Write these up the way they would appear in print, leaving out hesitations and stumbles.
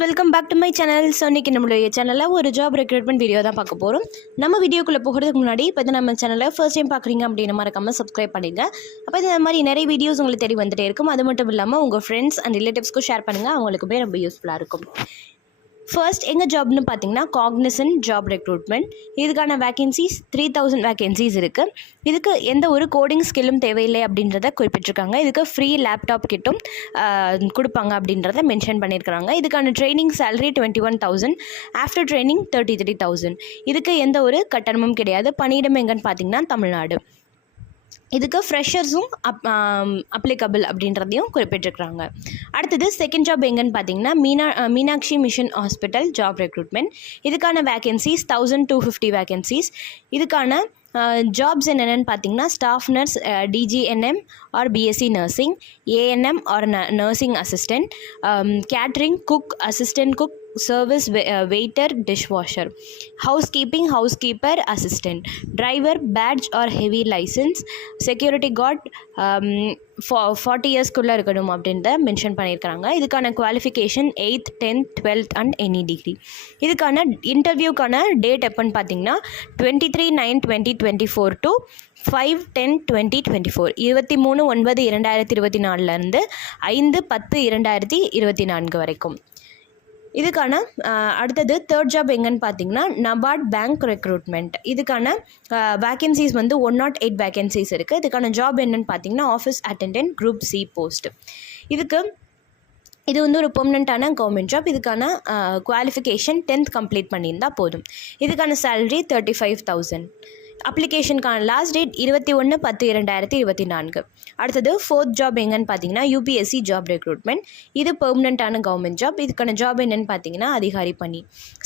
Welcome back to my channel. So இன்றைக்கி நம்மளுடைய சேனலில் ஒரு ஜாப் ரெக்ரூட்மெண்ட் வீடியோ தான் பார்க்க போகிறோம். நம்ம வீடியோக்குள்ளே போகிறதுக்கு முன்னாடி இப்போ நம்ம சேனலில் ஃபர்ஸ்ட் டைம் பார்க்குறீங்க அப்படின்னு மறக்காமல் சப்ஸ்கிரைப் பண்ணிங்க. அப்போ இந்த மாதிரி நிறைய வீடியோஸ் உங்களுக்கு தேடி வந்துட்டே இருக்கும். அது மட்டும் இல்லாமல் உங்கள் ஃப்ரெண்ட்ஸ் அண்ட் ரிலேட்டிவ்ஸ்க்கும் ஷேர் பண்ணுங்கள், அவங்களுக்குமே ரொம்ப யூஸ்ஃபுல்லாக இருக்கும். ஃபர்ஸ்ட் எங்கள் ஜாப்னு பார்த்தீங்கன்னா காக்னிசன்ட் ஜாப் ரெக்ரூட்மெண்ட். இதுக்கான வேகன்சிஸ் 3000 வேகன்சிஸ் இருக்குது. இதுக்கு எந்த ஒரு கோடிங் ஸ்கில்லும் தேவையில்லை அப்படின்றத குறிப்பிட்டிருக்காங்க. இதுக்கு ஃப்ரீ லேப்டாப் கிட்டும் கொடுப்பாங்க அப்படின்றத மென்ஷன் பண்ணியிருக்கிறாங்க. இதுக்கான ட்ரைனிங் சேலரி 21,000, ஆஃப்டர் ட்ரைனிங் 33,000. இதுக்கு எந்த ஒரு கட்டணமும் கிடையாது. பணியிடம் எங்கன்னு பார்த்தீங்கன்னா தமிழ்நாடு. இதுக்கு ஃப்ரெஷர்ஸும் அப்ளிகபிள் அப்படின்றதையும் குறிப்பிட்டிருக்கிறாங்க. அடுத்தது செகண்ட் ஜாப் எங்கன்னு பார்த்தீங்கன்னா Meenakshi mission hospital job recruitment. இதுக்கான வேகன்சிஸ் 1250 வேகன்சிஸ். இதுக்கான ஜாப்ஸ் என்னென்னு பார்த்தீங்கன்னா staff nurse, DGNM or BSc nursing, ANM or nursing assistant, catering, cook, assistant cook, service waiter, dishwasher, housekeeper assistant, driver, badge or heavy licence, security guard 40 இயர்ஸ்க்குள்ளே இருக்கணும் அப்படின்றத mention பண்ணியிருக்கிறாங்க. இதுக்கான qualification 8th, 10th, 12th and any degree. இதுக்கான இன்டர்வியூக்கான date எப்போன்னு பார்த்தீங்கன்னா 23/9/2024 to 5/10/2024. 23/9/2024 5/10/2024 வரைக்கும். இதுக்கான அடுத்தது தேர்ட் ஜாப் எங்கன்னு பார்த்தீங்கன்னா நபார்ட் பேங்க் ரெக்ரூட்மெண்ட். இதுக்கான வேகன்சிஸ் 108 வேகன்சிஸ் இருக்குது. இதுக்கான ஜாப் என்னன்னு பார்த்தீங்கன்னா office attendant group C post. இது ஒரு பெர்மனண்ட்டான கவர்மெண்ட் ஜாப். இதுக்கான குவாலிஃபிகேஷன் 10th கம்ப்ளீட் பண்ணியிருந்தால் போதும். இதுக்கான சேலரி 35,000. அப்ளிகேஷனுக்கான last date 21/10/2024. அடுத்தது ஃபோர்த் ஜாப் எங்கன்னு பார்த்தீங்கன்னா யூபிஎஸ்சி ஜாப் ரெக்ரூட்மெண்ட். இது பெர்மனண்ட்டான கவர்மெண்ட் ஜாப். இதுக்கான ஜாப் என்னன்னு பார்த்தீங்கன்னா அதிகாரி பணி.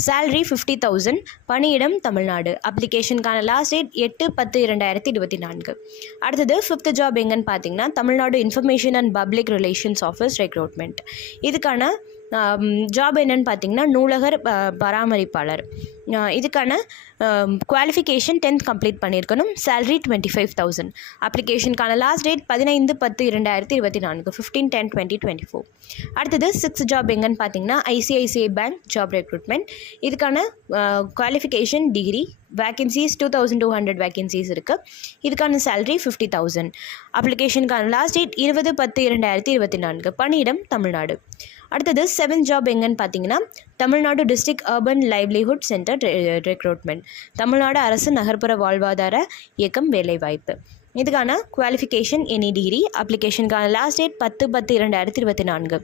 சேலரி 50,000. பணியிடம் தமிழ்நாடு. அப்ளிகேஷனுக்கான last date 8/10/2024. அடுத்தது ஃபிஃப்த் ஜாப் எங்கன்னு பார்த்தீங்கன்னா Tamil Nadu information and public relations office recruitment. இதுக்கான ஜாப் என்னன்னு பார்த்தீங்கன்னா நூலகர் பராமரிப்பாளர். இதுக்கான குவாலிஃபிகேஷன் 10th கம்ப்ளீட் பண்ணியிருக்கணும். சேலரி 25,000. அப்ளிகேஷனுக்கான லாஸ்ட் டேட் 15/10/2024, 15/10/2024. அடுத்தது சிக்ஸ்த் ஜாப் எங்கன்னு பார்த்தீங்கன்னா ஐசிஐசிஐ பேங்க் ஜாப் ரெக்ரூட்மெண்ட். இதுக்கான குவாலிஃபிகேஷன் டிகிரி. வேகன்சிஸ் 2200 வேகன்சிஸ் இருக்குது. இதுக்கான சேலரி 50,000. அப்ளிகேஷனுக்கான last date 20/10/2024. பணியிடம் தமிழ்நாடு. அடுத்தது செவன்த் ஜாப் எங்கன்னு பார்த்தீங்கன்னா Tamil Nadu district urban livelihood centre recruitment. Tamil Nadu அரசு நகர்ப்புற வாழ்வாதார இயக்கம் வேலைவாய்ப்பு. இதுக்கான குவாலிஃபிகேஷன் எனி டிகிரி. அப்ளிகேஷனுக்கான லாஸ்ட் டேட் 10/10/2024.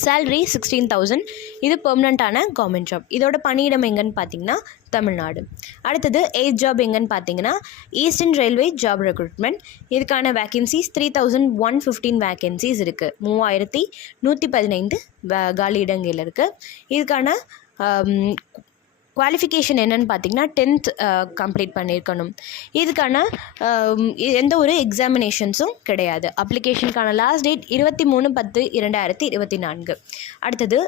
சேலரி 16,000. இது பெர்மனண்ட்டான கவர்மெண்ட் ஜாப். இதோட பணியிடம் எங்கன்னு பார்த்தீங்கன்னா தமிழ்நாடு. அடுத்தது எய்த் ஜாப் எங்கன்னு பார்த்தீங்கன்னா ஈஸ்டர்ன் ரயில்வே ஜாப் ரெக்ரூட்மெண்ட். இதுக்கான வேகன்சிஸ் 3,115 வேகன்சிஸ் இருக்குது. 3,115 காலி இடங்கள் இருக்குது. இதுக்கான குவாலிஃபிகேஷன் என்னன்னு பார்த்தீங்கன்னா 10th கம்ப்ளீட் பண்ணியிருக்கணும். இதுக்கான எந்த ஒரு எக்ஸாமினேஷன்ஸும் கிடையாது. அப்ளிகேஷனுக்கான லாஸ்ட் டேட் 23/10/2024. அடுத்தது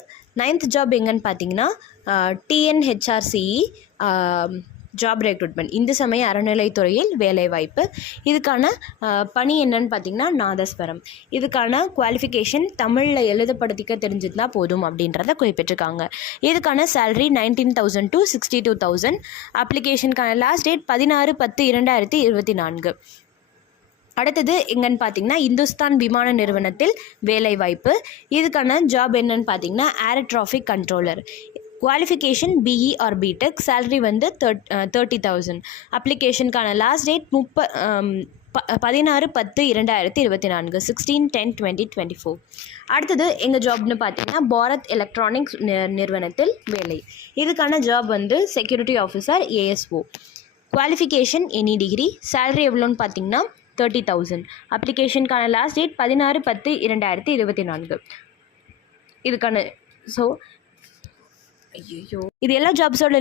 9th ஜாப் எங்கன்னு பார்த்தீங்கன்னா டிஎன்ஹெச்ஆர்சிஇ ஜாப் ரெக்ரூட்மெண்ட். இந்து சமய அறநிலைத்துறையில் வேலைவாய்ப்பு. இதுக்கான பணி என்னன்னு பார்த்தீங்கன்னா நாதஸ்வரம். இதுக்கான குவாலிஃபிகேஷன் தமிழில் எழுதப்படுத்திக்க தெரிஞ்சிருந்தால் போதும் அப்படின்றத குறிப்பிட்டிருக்காங்க. இதுக்கான சேலரி 19,000 to 62,000. அப்ளிகேஷனுக்கான லாஸ்ட் டேட் 16/10/2024. அடுத்தது எங்கன்னு பார்த்தீங்கன்னா இந்துஸ்தான் விமான நிறுவனத்தில் வேலைவாய்ப்பு. இதுக்கான ஜாப் என்னன்னு பார்த்தீங்கன்னா air traffic controller. Qualification BE or BTech. Salary 30,000. அப்ளிகேஷனுக்கான லாஸ்ட் டேட் 16/10/2024, 16/10/2024. அடுத்தது எங்கள் ஜாப்னு பார்த்தீங்கன்னா பாரத் எலக்ட்ரானிக்ஸ் நிறுவனத்தில் வேலை. இதுக்கான job security officer ASO. Qualification any degree. Salary எவ்வளோன்னு பார்த்தீங்கன்னா 30,000. அப்ளிகேஷனுக்கான லாஸ்ட் டேட் 16/10/2024. இதுக்கான இது எல்லா ஜாப்ஸோட